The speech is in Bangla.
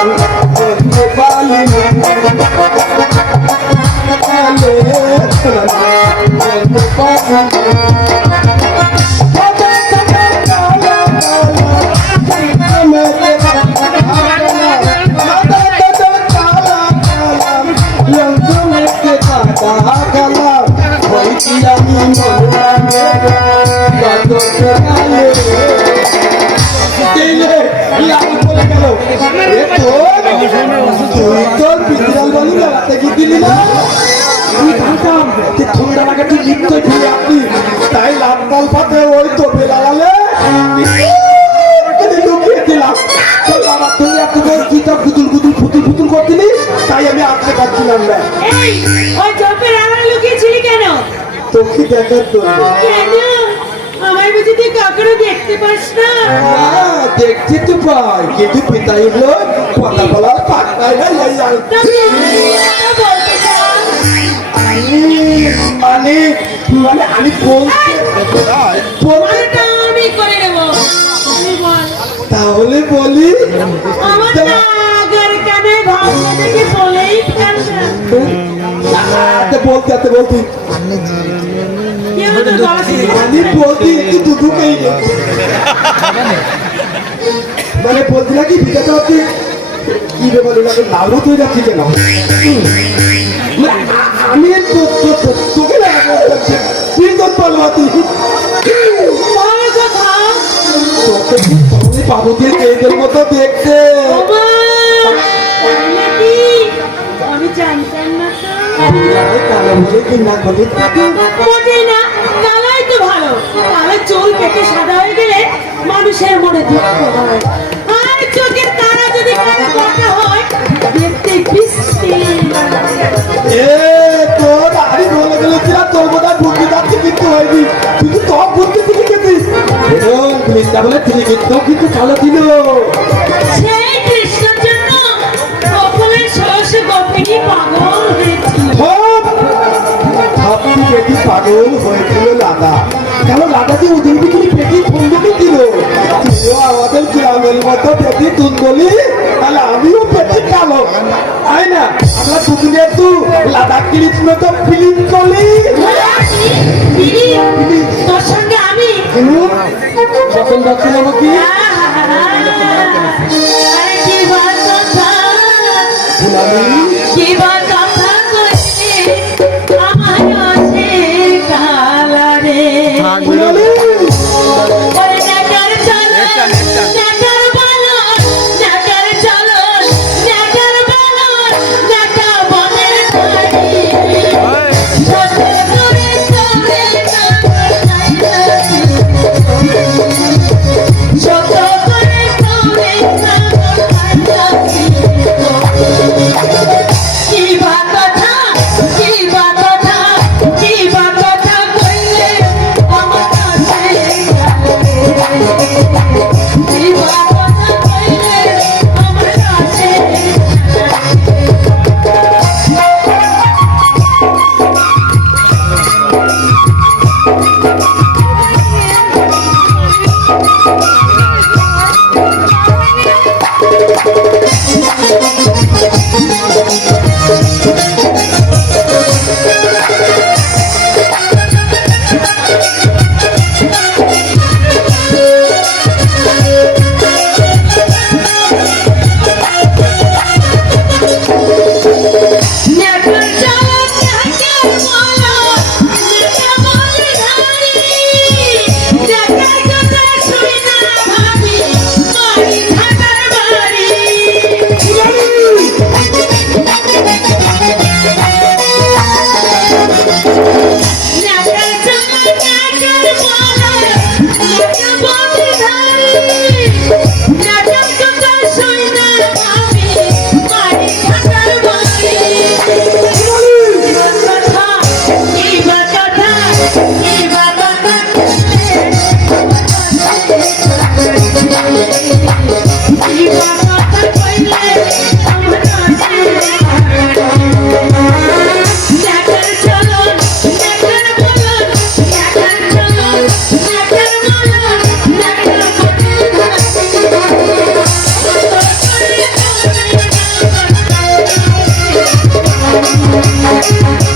বলতে পারি তোর বিদ্যাল বলি বেড়াতে কি দিলি না ঠান্ডা লাগে তুই লিখতে ফিরে আপনি তাই লাভ বল পাতে ওই তো বেলালে ঢুকিয়ে দিলাম আমার তুমি এতটা গীতা গুতুল গুতুল ফুতুল ফুতুল করছিলি তাই আমি আঁকতে পারছিলাম না কেন তোকে দেখার জন্য আমার বুঝি তুই কাকেরও দেখতে পাস না দেখতে তো পাই কিন্তু পিতাই হলো কথা বলার পাকনাই না মানে মানে আমি আমি করে নেব তাহলে বলি আমার নাগের কানে ভাবনা দেখে বলেই বলতে বলতি আমি বলতি একটু দুধুকেই মানে বলছি নাকি বিকাতে হচ্ছে কি ব্যাপার লাউরও তুই যাচ্ছি কেন আমি তোকে পালবাতি পার্বতীর মেয়েদের মতো দেখতে আমি জানতাম না কালো বলে কি না করে না কালাই তো ভালো কালো চুল কেটে সাদা হয়ে গেলে মানুষের মনে দুঃখ হয় আর চোখের তারা যদি কালো কথা হয় দেখতে বিশ্রী তোর আমি বলে গেলেছিলাম তোর বোধহয় বুদ্ধি যাচ্ছে কিন্তু হয়নি কিন্তু তোর বুদ্ধি থেকে গেছিস বলে তিনি কিন্তু কালো ছিল সেই কৃষ্ণের জন্য গোকুলের ষোড়শ গোপিনী পাগল হয়েছিল পেটি পাগল হয়েছিল লাদা কেন লাদা দিয়ে ওদের ভিতরে পেটি ফুলগুলি দিল তুইও আমাদের গ্রামের মতো পেটি তুল বলি তাহলে আমিও পেটি কালো তাই না আমরা দুদিনে একটু লাদা কিলিচ মতো ফিলিং করি তোর সঙ্গে আমি যখন যাচ্ছিল নাকি কি কথা রে